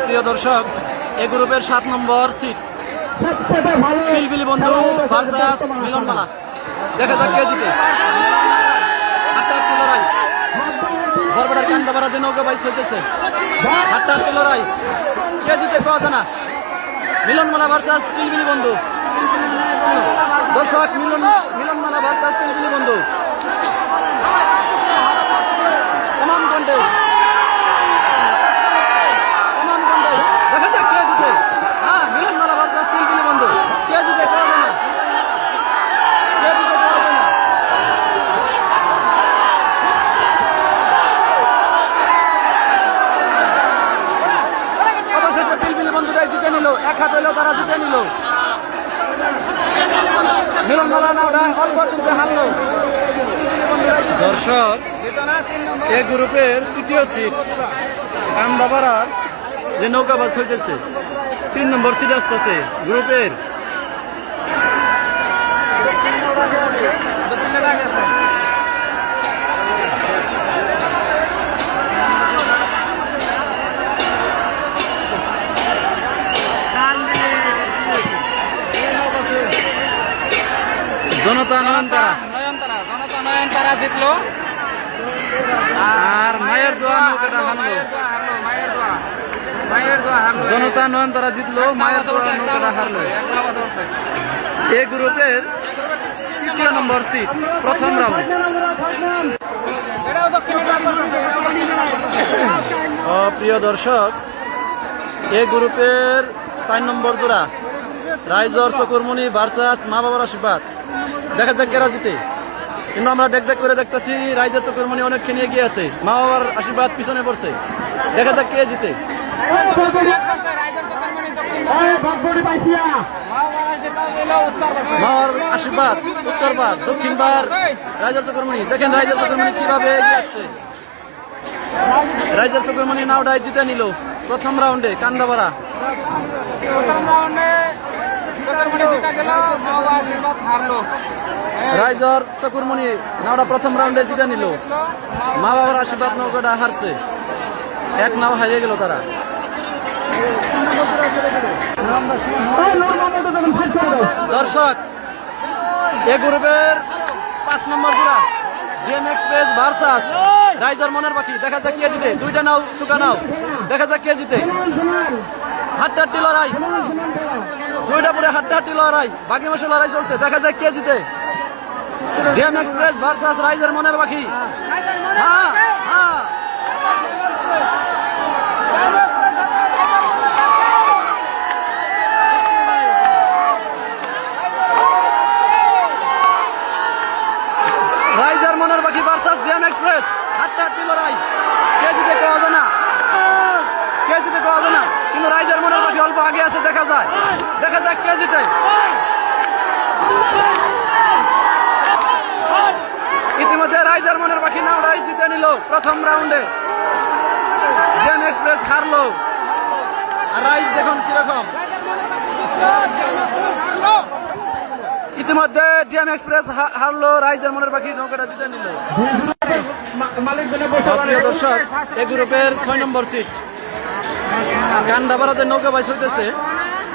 প্রিয় দর্শক, এ গ্রুপের 7 নম্বর সিট পিলপিলি বন্ধু ভার্সাস মিলনমালা। দেখা যাক কে জিতে। হাট্টাহাট্টি লড়াই, বরবড়ার কান্দাপাড়াতে নৌকা বাইশ হইতেছে। হাট্টাহাট্টি লড়াই, কে জিতে পাওয়া জানা। মিলনমালা ভার্সাস পিলপিলি বন্ধু। দর্শক, মিলনমালা ভার্সাস পিলপিলি বন্ধু। কমান কন্টেস্ট, দেখা যাক কে জিতে। হ্যাঁ, মিলনমালা ভার্সাস পিলপিলি বন্ধু, কে জিতে পাওয়া জানা। কে জিতে পাওয়া জানা। অবশেষে পিলপিলি বন্ধুরাই জিতে নিল। এক হাত হইলেও তারা জিতে নিল। মিলনমালা নাওটা অল্প তুলতে হারলো। দর্শক, এ গ্রুপের তৃতীয় সিট কান্দাপাড়ার যে নৌকা বাস হইতেছে, 3 নম্বর সিট আসতেছে গ্রুপের। জনতা নয়নতারা জিতলো আর মায়ের দোয়া নৌকাটা হারলো। জনতা নয়নতারা জিতলো, মায়ের দোয়া নৌকাটা হারলো। এ গ্রুপের 3 নম্বর সিট প্রথম রাউন্ড। প্রিয় দর্শক, এ গ্রুপের 4 নম্বর জোড়া রাইজর চকুরমণি ভার্সাস মা বাবার আশীর্বাদ। দেখা যাক কেরা জিতে। কিন্তু আমরা দেখ করে দেখতেছি রাইজর চকুরমণি অনেকখানি এগিয়ে আছে, মা বাবার আশীর্বাদ পিছনে পড়ছে। দেখা যাক কে জিতে। মাওয়ার আশীর্বাদ উত্তর বার, দক্ষিণ বার রাইজর চকুরমণি। দেখেন রাইজর চকুরমণি কিভাবে এগিয়ে আসছে। রাইজর চকুরমণি নাওটাই জিতে নিল প্রথম রাউন্ডে কান্দাপাড়া। রাইজর চকুরমণি নাওটা প্রথম রাউন্ডে জিতে নিল। মা বাবার আশীর্বাদ নৌকাটা হারছে, এক নাও হারিয়ে গেল তারা। দর্শক, এ গ্রুপের 5 নম্বর জোড়া ডিএম এক্সপ্রেস ভার্সাস রাইজর মনের পাখি। দেখা যাক কে জিতে। 2টা নাও চুকা নাও, দেখা যাক কে জিতে। হাট্টাহাট্টি লড়াই, 2টা পরে হাট্টাহাট্টি লড়াই, বাকি মাসে লড়াই চলছে। দেখা যাক কে জিতে। ডিএম এক্সপ্রেস ভার্সাস রাইজর মনের পাখি। হ্যাঁ হ্যাঁ, রাইজর মনের পাখি ভার্সাস ডিএম এক্সপ্রেস। হাট্টাহাট্টি লড়াই, কে জিতে পাওয়া যায় না। কে জিতে পাওয়া যায় না, কিন্তু রাইজর মনের পাখি অল্প আগে আছে। দেখা যায়, দেখা যাক কে জিতে। ইতিমধ্যে রাইজর মনের পাখি নাওটাই জিতে নিল প্রথম রাউন্ডে। ডিএম এক্সপ্রেস হারলো। আর রাইজ দেখুন কিরকম। ইতিমধ্যে ডিএম এক্সপ্রেস হারলো, রাইজর মনের পাখি নৌকাটা জিতে নিল। প্রিয় দর্শক, এ গ্রুপের 6 নম্বর সিট কান্দাপাড়াতে নৌকা বাইশ হইতেছে।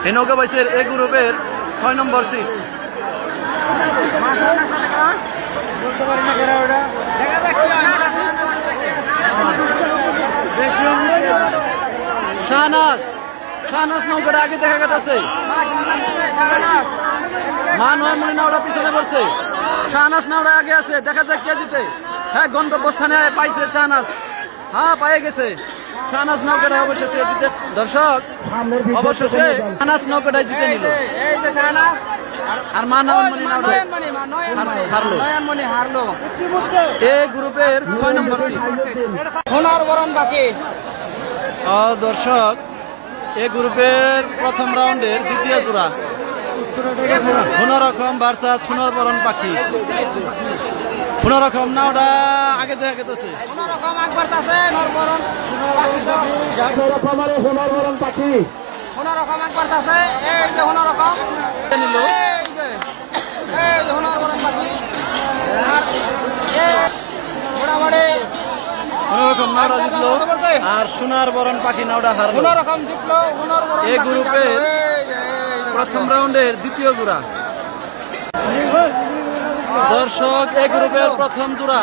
এই নৌকা বাইশের এ গ্রুপের 6 নম্বর সিট। শাহনাজ নৌকাটা আগে দেখা গেছে। মা নয়নমণি নাওটা পিছনে পড়ছে। শাহনাজ নাওটা আগে আছে। দেখা যাক কে জিতে। হ্যাঁ, গন্তব্যস্থানে পাইছে শাহনাজ। হ্যাঁ, পায়ে গেছে। শাহনাজ নৌকাটা অবশেষে জিতে। দর্শক, অবশেষে শাহনাজ নৌকাটাই জিতে নিল। আর মা নয়নমণি নাওটা হারলো। এই গ্রুপের 6 নম্বর সিট। দর্শক, এ গ্রুপের প্রথম রাউন্ডের দ্বিতীয় জোড়া কোনরকম ভার্সাস সোনারবরণ পাখি। কোনরকম নাওটা আগে দেখা গেছে। সোনারবরণ পাখি নিল। রকম নাওটা জিতলো আর সোনার বরণ পাখি নাওটা হারলো। এই গ্রুপের প্রথম রাউন্ডের দ্বিতীয় জোড়া। দর্শক এই গ্রুপের প্রথম জোড়া